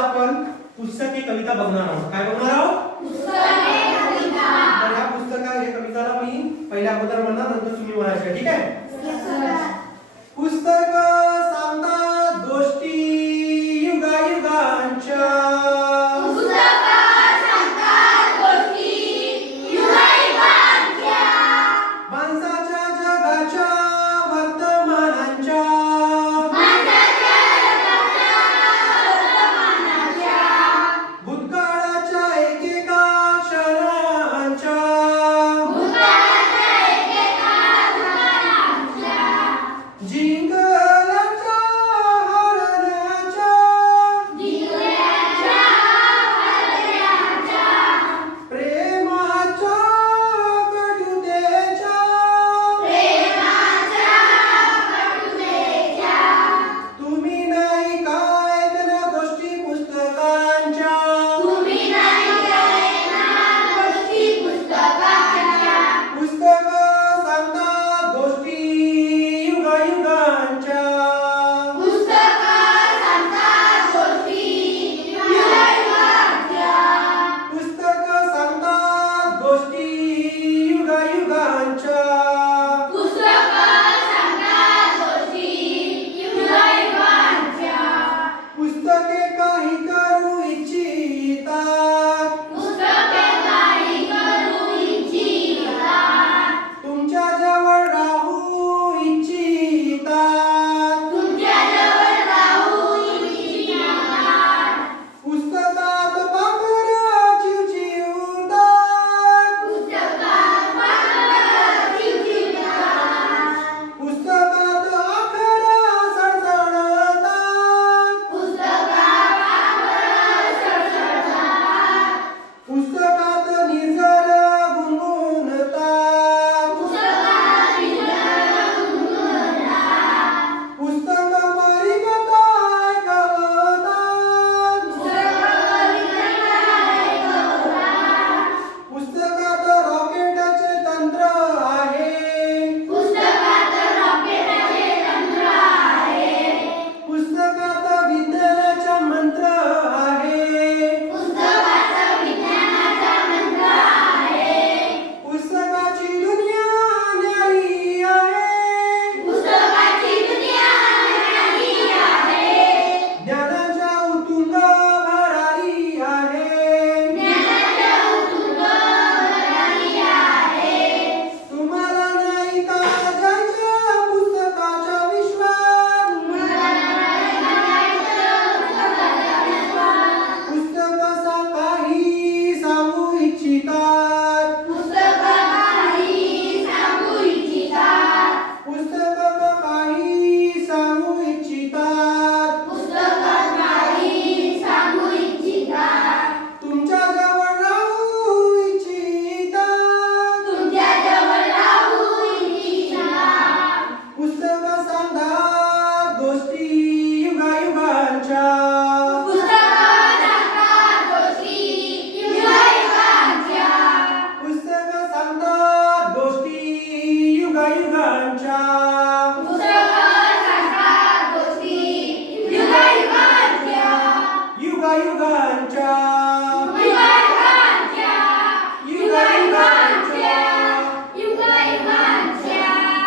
आपण पुस्तकी कविता बघणार आहोत. काय बघणार आहोत? पुस्तके कविता. तर ह्या पुस्तकात हे कविताला मी पहिल्या अगोदर म्हणणार, नंतर तुम्ही म्हणायचं. ठीक आहे? पुस्तक सांगतात गोष्टी युगायुगांच्या. पुस्तकं सांगतात गोष्टी युगायुगांच्या. माणसाच्या जगाच्या वर्तमानांच्या. माणसाच्या जगाच्या वर्तमानाच्या. भूतकाळाच्या एकेका क्षणांच्या. भूतकाळाच्या एकेका क्षणांच्या. जिंकल्याच्या हरण्याच्या. जिंकल्याच्या हरण्याच्या. प्रेमाच्या कटुतेच्या. प्रेमाच्या कटुतेच्या. तुम्ही नाही काय ऐकल्या गोष्टी पुस्तकांच्या. तुम्ही नाही ऐकणार गोष्टी पुस्तकांच्या. पुस्तकं सांगतात गोष्टी युगायुगांच्या. पुस्तकं सांगतात गोष्टी युगायुगांच्या. पुस्तकं सांगतात गोष्टी युगायुगांच्या. पुस्तकं सांगतात गोष्टी युगायुगांच्या. पुस्तके काही